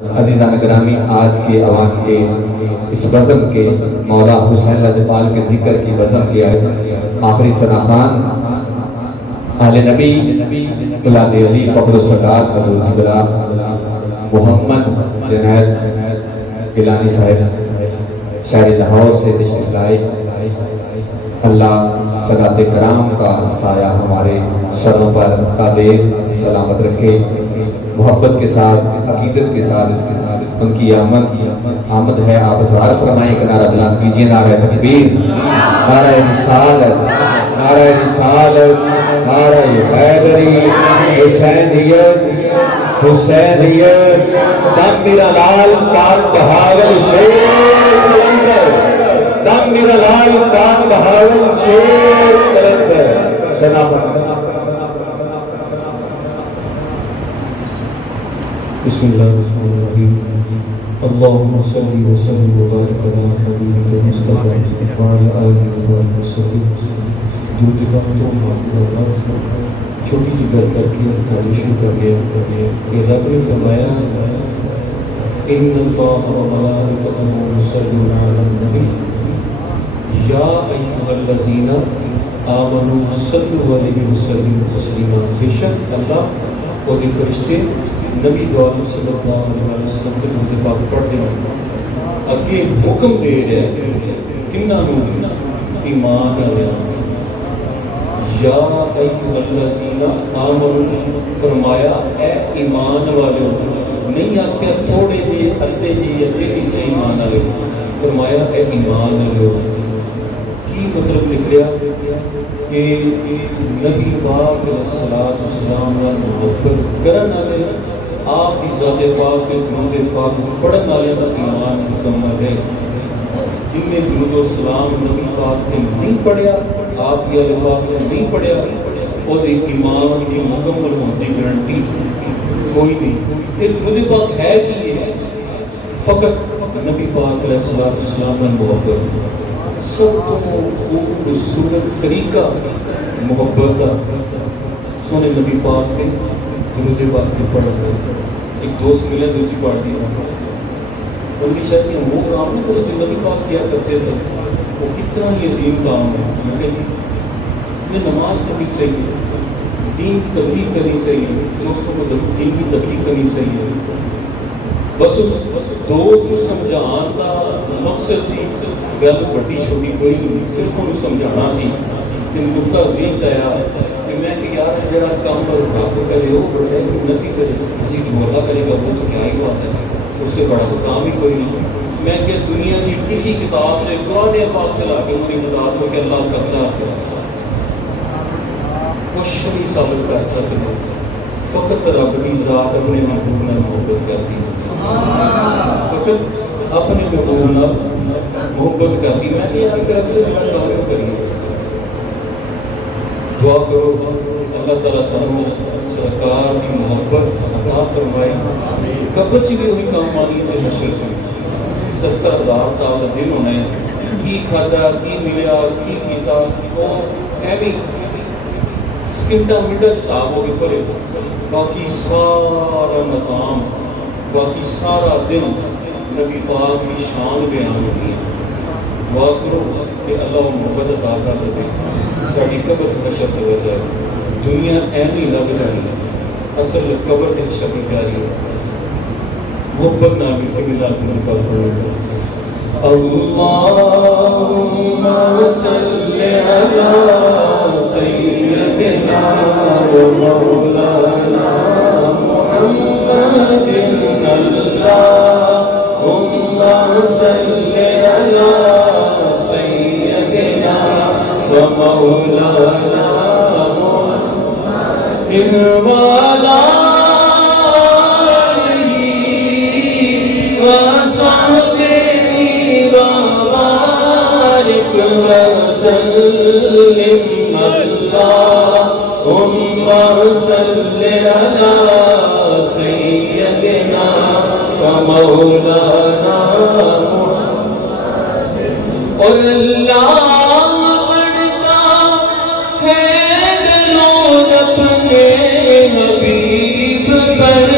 عزیزان گرامی، آج کے عوام کے اس بزم کے مولا حسین لجپال کے ذکر کی بزم کی آخری سناخان اہل نبی اولاد علی فخر السادات حضور قبلہ محمد جنید گیلانی صاحب شاعر لاہور سے تشریف لائے۔ اللہ سادات کرام کا سایہ ہمارے سروں پر قادر سلامت رکھے، محبت کے ساتھ عقیدت کے ساتھ ان کی آمد ہے۔ آپ اظہار فرمائیں کہ نعرہ بلند کیجئے، نعرہ تکبیر، نعرہ رسالت، نعرہ رسالت، نعرہ حیدری، حسینیت، حسینیت، دم میرا لال کان بہاول شیر قلندر، دم میرا لال کان بہاول شیر قلندر، سنا فرمائیں۔ بسم اللہ الرحمن الرحیم، اللہم صلی وسلم وبارک علی حبیبک مصطفیٰ استقبال آلہ وسلم۔ دودھ کا تو محفوظ چھوٹی جی گر کر کے تعریشوں کر گیا کہ رب نے فرمایا ان اللہ و ملائکتہ یصلون علی النبی یا ایھا الذین آمنوا صلوا علیہ وسلم تسلیما۔ بے شک اللہ اور یہ فرشتے نبی دعالم صلی اللہ علیہ وسلم کے روزے پاک پڑھ دیں، اگے حکم دے رہے کنہ نو ایمان آیا یا ایھا الذین آمنوا، فرمایا اے ایمان والے، نہیں آکھیا تھوڑے جی ادھے جی ادھے اسے ایمان آئے، فرمایا اے ایمان والے۔ کی مطلب نکلیا کہ نبی پاک علیہ السلام و محبت کرن والے، آپ کی ذات پاک کے درود پاک پڑھن والے کا ایمان مکمل ہے۔ جن نے درود و سلام نبی پاک نے نہیں پڑھیا، آپ کی اہل پاک نے نہیں پڑھیا، اور ایمان کی مکمل ہونے کی گارنٹی کوئی نہیں۔ کہ درود پاک ہے کہ یہ فقط نبی پاک علیہ السلام میں محبت، سب تو خوبصورت طریقہ محبت کا سونے نبی پاک کے درود پاک کے پڑھ رہے۔ ایک دوست ملے دوسری پارٹی میں، ان کی شاید کہ وہ کام نہیں کرو جو نبی پاک کیا کرتے تھے، وہ کتنا ہی عظیم کام ہے۔ میں کہا جی ہمیں نماز پڑھنی چاہیے، دین کی تبلیغ کرنی چاہیے، دوستوں کو دین کی تبلیغ کرنی چاہیے۔ بس اس دوست کو سمجھان کا مقصد سی گل بڑی چھوٹی کوئی نہیں، صرف انہوں سمجھانا سی کہ نقطہ ذہن چاہیا کہ میں کہ یار جڑا کام رب کرے وہ بڑا ہے، نبی کرے جی جو اللہ کرے گا وہ تو کیا ہی بات ہے، اس سے بڑا تو کام ہی کوئی نہیں۔ میں کہ دنیا کی کسی کتاب سے قرآن پاک سے لا کے مجھے بتا دو کہ اللہ کرتا ہے، کچھ نہیں ثابت کر سکتے، فقط رب کی ذات اپنے محبوب نے محبت کرتی ہے، فقط اپنے محبوب نے محبت کرتی ہے۔ میں یار پھر اب سے میں کام کریے دعا کرو اللہ تعالیٰ سانو سرکار کی محبت عطا فرمائے۔ قبر چ بھی وہی کام آنی ہے، حشر سے 70,000 سال دن ہونا ہے، کی کھادا کی ملیا کی کیتا، اور ایویں سکنٹا منٹا حساب ہو کے پڑے، باقی سارا نظام باقی سارا دن نبی پاک کی شان بیان ہوگی۔ دعا کرو کہ اللہ محبت عطا کر دے، ساری قبر حشر سے ہو جائے، دنیا ایویں لگ جائے، اصل قبر کے حشر کی پیاری ہے۔ محبت نہ مل کے ملا اپنے پر پڑھو۔ اللہم صلی علی سیدنا و مولانا محمد، اللہم صلی علی سیدنا و مولانا محمد وعلی وسلم اللہم صلی علی سیدنا و مولانا محمد۔ اور اللہ بڑھتا ہے دلوں اپنے حبیب پر،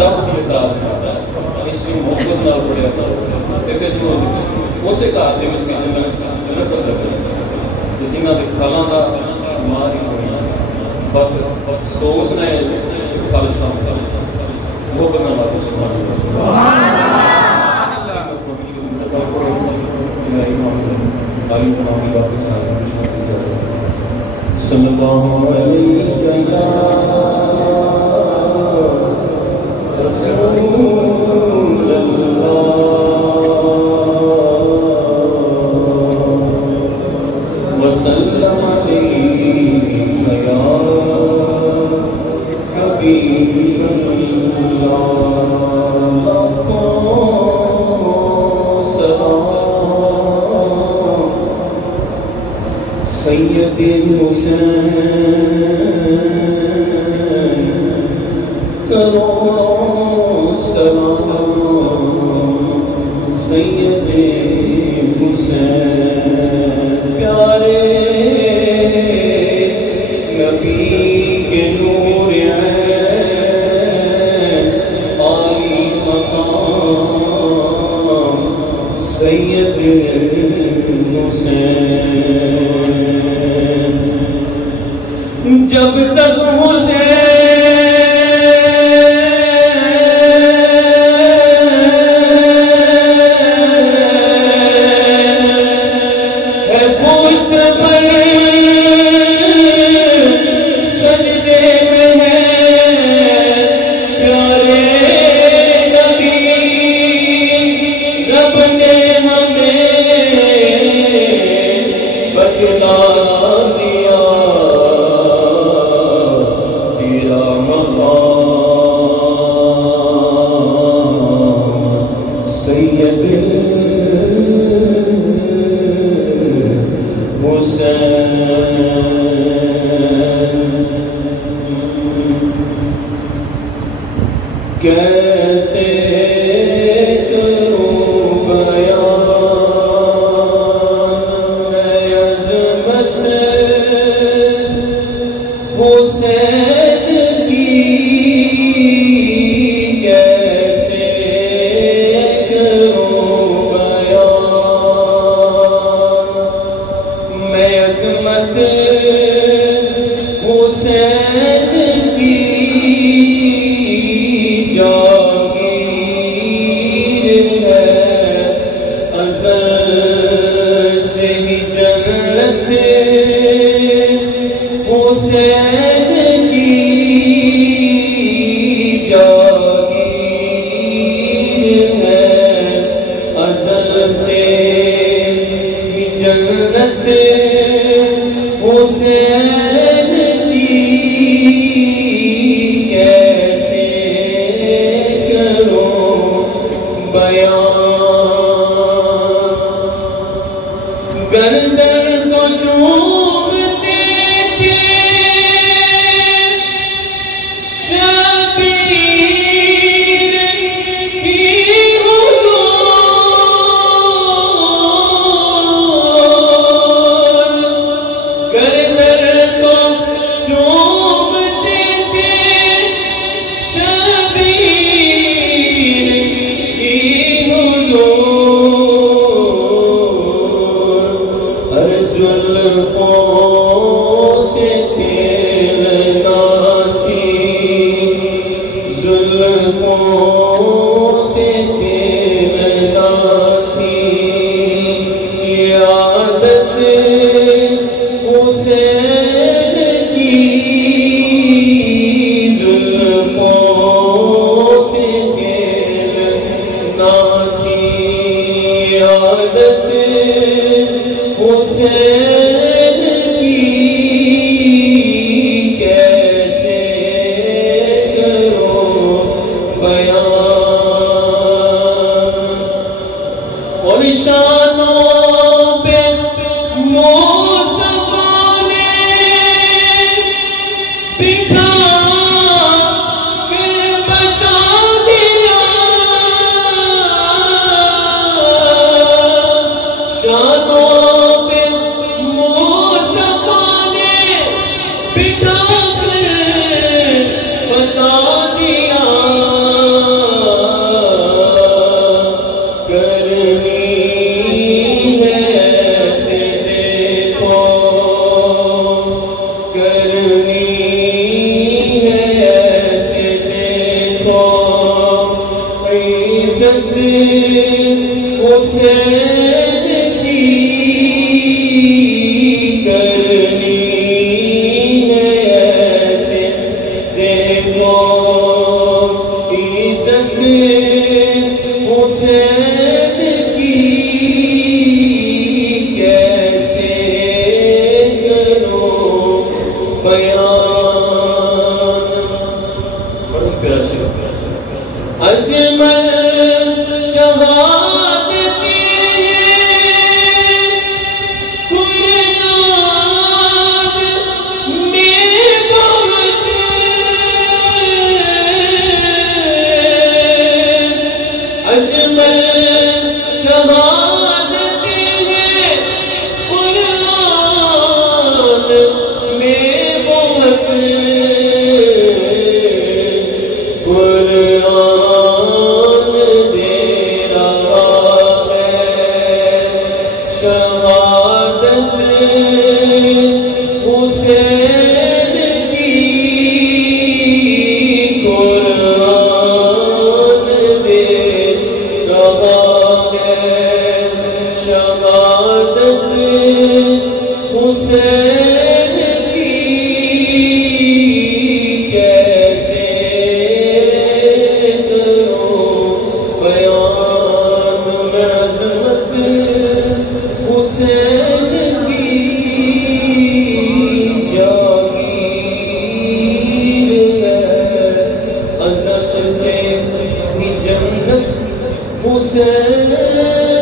رب کی عطا اس کی محبت نال پڑھیا تے پھر جو اسے گھر دے وچ جنت لگ جائے جنہاں دے پھلاں دا شمار ہی ہونا بس افسوس نے پھل شامل وہ کرنا والا سبحان اللہ صلی اللہ علیہ رسول اللہ وسلم علیہ یا حبیب سید حسین کرو سلام سید حسین پیارے نبی کے نور عین عالی مقام سید حسین جب تک حسین ہے پشت پر سجدے میں ہے پیارے نبی رب نے ہمیں بتلا دیا کیسے کروں بیان میں عظمت حسین کی کیسے کروں بیان میں عظمت حسین کی بتا کر بتا دیا حسین کی کیسے کروں بیان بڑا پیارا شعر اجمل شہادتی قرآن میں بہت اجمل شہادتی قرآن میں بہت قرآن دے رہا ہے شہادت حسین کی قرآن دے رہا ہے شہادت حسین کی کیسے بیان میں عظمت حسین کی جاگیر ہے عظمت سے بھی جنت حسین